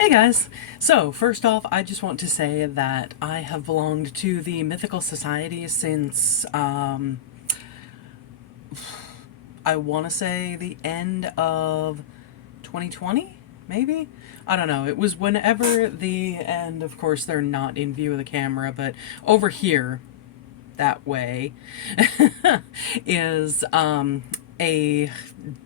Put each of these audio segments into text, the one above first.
Hey guys! So, first off, I just want to say that I have belonged to the Mythical Society since, I want to say the end of 2020, maybe? I don't know. It was whenever and of course they're not in view of the camera, but over here, that way, is a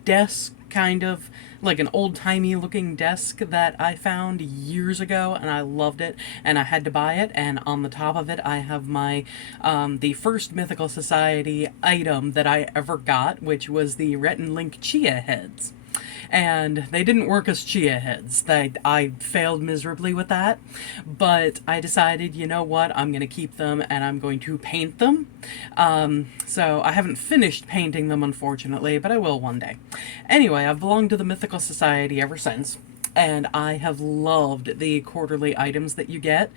desk, kind of like an old timey looking desk that I found years ago, and I loved it, and I had to buy it. And on the top of it, I have my the first Mythical Society item that I ever got, which was the Rhett and Link Chia heads, and they didn't work as chia heads. I failed miserably with that, but I decided, you know what, I'm going to keep them and I'm going to paint them. So I haven't finished painting them, unfortunately, but I will one day. Anyway, I've belonged to the Mythical Society ever since, and I have loved the quarterly items that you get.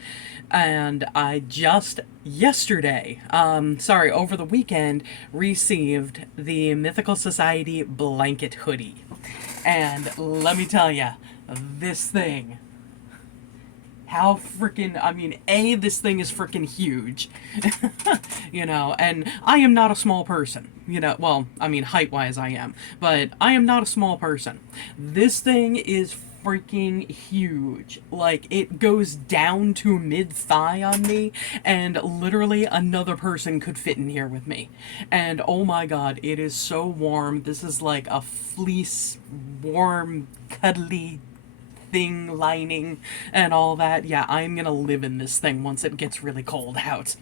And I just yesterday, over the weekend, received the Mythical Society blanket hoodie. And let me tell you, this thing, how freaking, I mean, A, this thing is freaking huge, and I am not a small person, well, I mean, height-wise I am, but I am not a small person. This thing is freaking huge. Like, it goes down to mid-thigh on me, and literally another person could fit in here with me. And oh my god, it is so warm. This is like a fleece, warm, cuddly thing lining and all that. Yeah, I'm gonna live in this thing once it gets really cold out.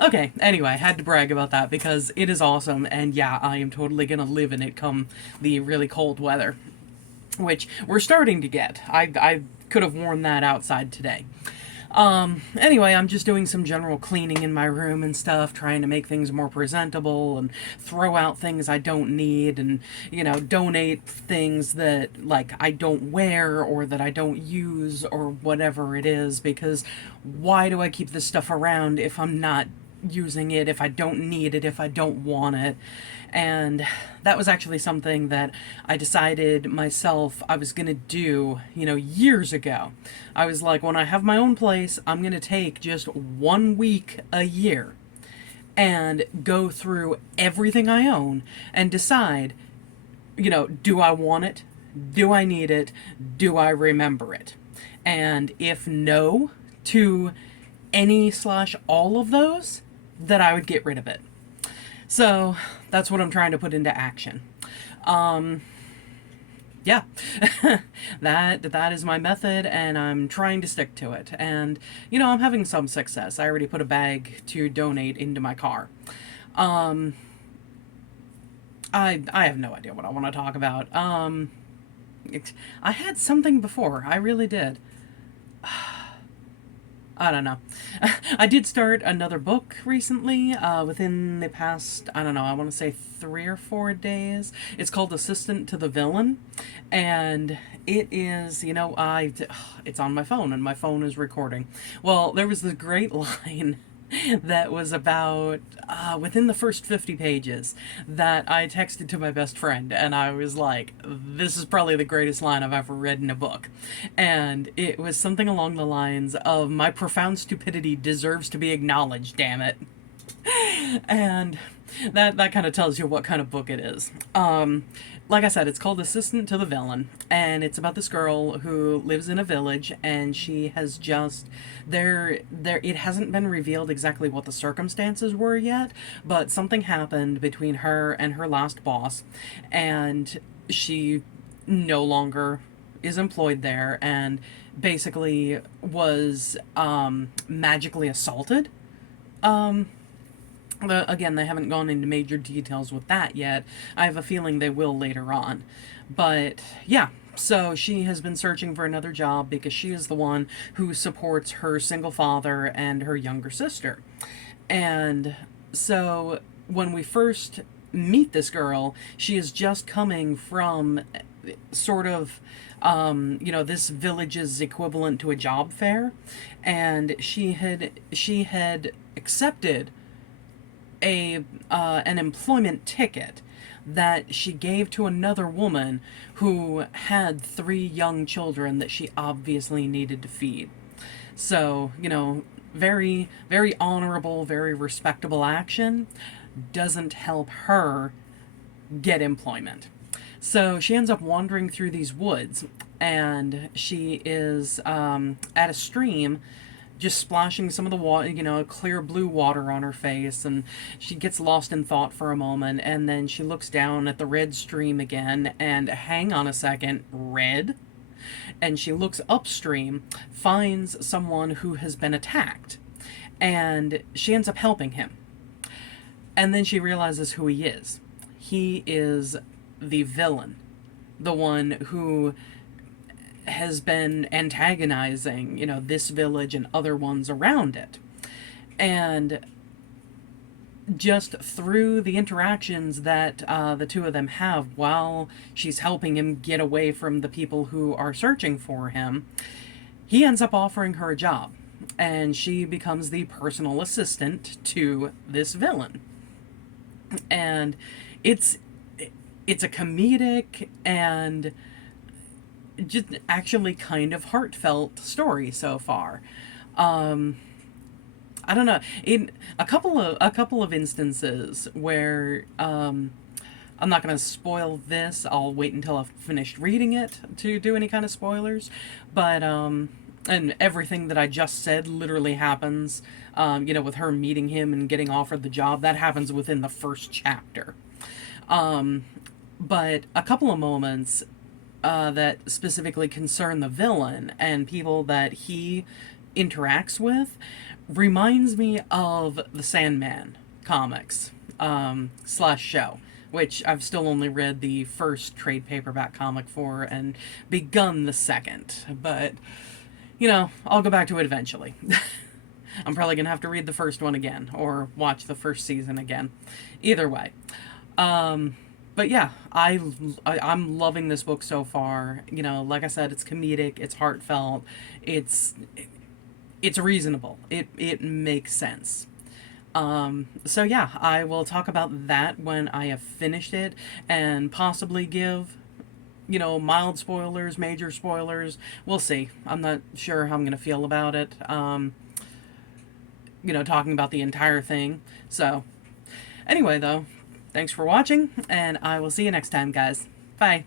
Okay, anyway, had to brag about that because it is awesome, and yeah, I am totally gonna live in it come the really cold weather, which we're starting to get. I could have worn that outside today. Anyway, I'm just doing some general cleaning in my room and stuff, trying to make things more presentable and throw out things I don't need and, donate things that, like, I don't wear or that I don't use or whatever it is, because why do I keep this stuff around if I'm not using it, if I don't need it, if I don't want it? And that was actually something that I decided myself I was gonna do, years ago. I was like, when I have my own place, I'm gonna take just 1 week a year and go through everything I own and decide, do I want it? Do I need it? Do I remember it? And if no to any slash all of those, then I would get rid of it. So that's what I'm trying to put into action. Yeah, that is my method, and I'm trying to stick to it. And I'm having some success. I already put a bag to donate into my car. I have no idea what I want to talk about. I had something before. I really did. I don't know. I did start another book recently, within the past, I don't know, I want to say 3 or 4 days. It's called Assistant to the Villain, and it is, it's on my phone, and my phone is recording. Well, there was this great line that was about within the first 50 pages that I texted to my best friend, and I was like, this is probably the greatest line I've ever read in a book. And it was something along the lines of, my profound stupidity deserves to be acknowledged, damn it. And that kind of tells you what kind of book it is. Like I said, it's called Assistant to the Villain, and it's about this girl who lives in a village, and she has just it hasn't been revealed exactly what the circumstances were yet, but something happened between her and her last boss, and she no longer is employed there, and basically was magically assaulted. Again, they haven't gone into major details with that yet. I have a feeling they will later on. But yeah, so she has been searching for another job because she is the one who supports her single father and her younger sister. And so when we first meet this girl, she is just coming from sort of this village's equivalent to a job fair, and she had accepted an employment ticket that she gave to another woman who had 3 young children that she obviously needed to feed. So, very, very honorable, very respectable action doesn't help her get employment. So she ends up wandering through these woods, and she is at a stream, just splashing some of the water, clear blue water on her face, and she gets lost in thought for a moment, and then she looks down at the red stream again, and hang on a second, red? And she looks upstream, finds someone who has been attacked, and she ends up helping him. And then she realizes who he is. He is the villain, the one who has been antagonizing, this village and other ones around it. And just through the interactions that the two of them have while she's helping him get away from the people who are searching for him, he ends up offering her a job. And she becomes the personal assistant to this villain. And it's a comedic and just actually kind of heartfelt story so far. I don't know. In a couple of instances where I'm not going to spoil this. I'll wait until I've finished reading it to do any kind of spoilers. But and everything that I just said literally happens. With her meeting him and getting offered the job, that happens within the first chapter. But a couple of moments that specifically concern the villain and people that he interacts with reminds me of the Sandman comics slash show, which I've still only read the first trade paperback comic for and begun the second. But, I'll go back to it eventually. I'm probably going to have to read the first one again or watch the first season again. Either way. But yeah, I'm loving this book so far. Like I said, it's comedic, it's heartfelt, it's reasonable. It makes sense. So yeah, I will talk about that when I have finished it and possibly give, mild spoilers, major spoilers. We'll see. I'm not sure how I'm going to feel about it. Talking about the entire thing. So anyway, though, thanks for watching, and I will see you next time, guys. Bye.